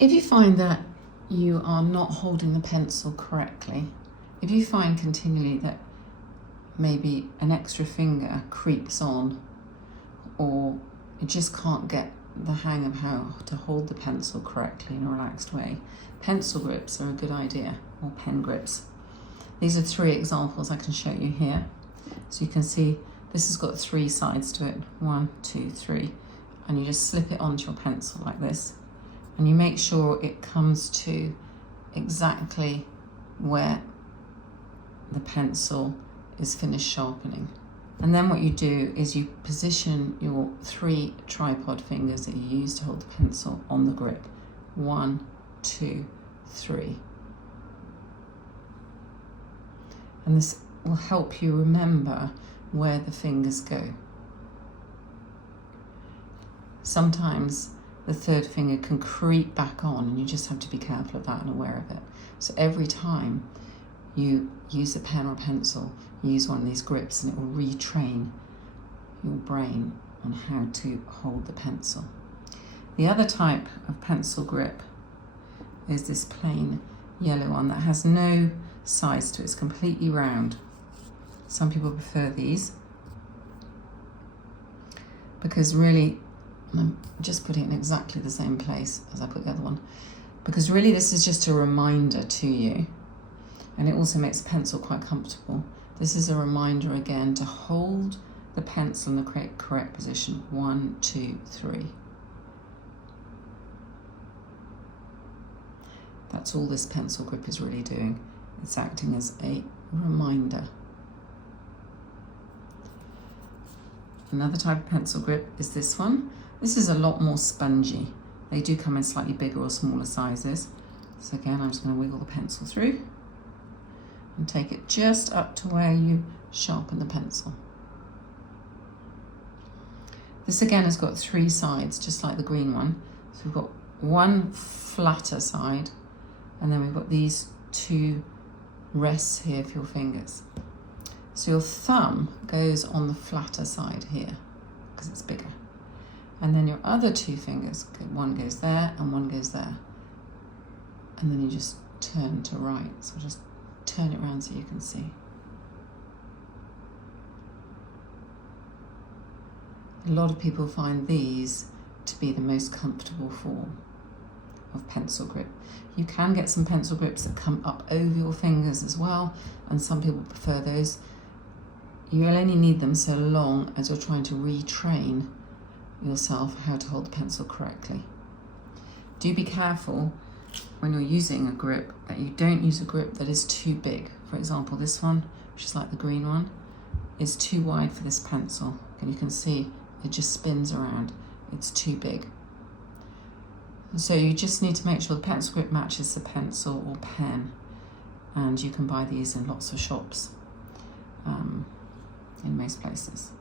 If you find that you are not holding the pencil correctly, if you find continually that maybe an extra finger creeps on, or you just can't get the hang of how to hold the pencil correctly in a relaxed way, pencil grips are a good idea, or pen grips. These are 3 examples I can show you here. So you can see this has got 3 sides to it, 1, 2, 3, and you just slip it onto your pencil like this, and you make sure it comes to exactly where the pencil is finished sharpening. And then what you do is you position your 3 tripod fingers that you use to hold the pencil on the grip. 1, 2, 3. And this will help you remember where the fingers go. Sometimes the 3rd finger can creep back on, and you just have to be careful of that and aware of it. So every time you use a pen or pencil, you use one of these grips, and it will retrain your brain on how to hold the pencil. The other type of pencil grip is this plain yellow one that has no sides to it. It's completely round. Some people prefer these because really, I'm just putting it in exactly the same place as I put the other one, because really this is just a reminder to you, and it also makes the pencil quite comfortable. This is a reminder again to hold the pencil in the correct position. 1, 2, 3. That's all this pencil grip is really doing. It's acting as a reminder. Another type of pencil grip is this one. This is a lot more spongy. They do come in slightly bigger or smaller sizes. So again, I'm just going to wiggle the pencil through and take it just up to where you sharpen the pencil. This again has got 3 sides, just like the green one. So we've got one flatter side, and then we've got these 2 rests here for your fingers. So your thumb goes on the flatter side here because it's bigger. And then your other 2 fingers, one goes there and one goes there. And then you just turn to right. So just turn it around so you can see. A lot of people find these to be the most comfortable form of pencil grip. You can get some pencil grips that come up over your fingers as well, and some people prefer those. You'll only need them so long as you're trying to retrain yourself how to hold the pencil correctly. Do be careful when you're using a grip that you don't use a grip that is too big. For example, this one, which is like the green one, is too wide for this pencil. And you can see it just spins around. It's too big. So you just need to make sure the pencil grip matches the pencil or pen, and you can buy these in lots of shops in most places.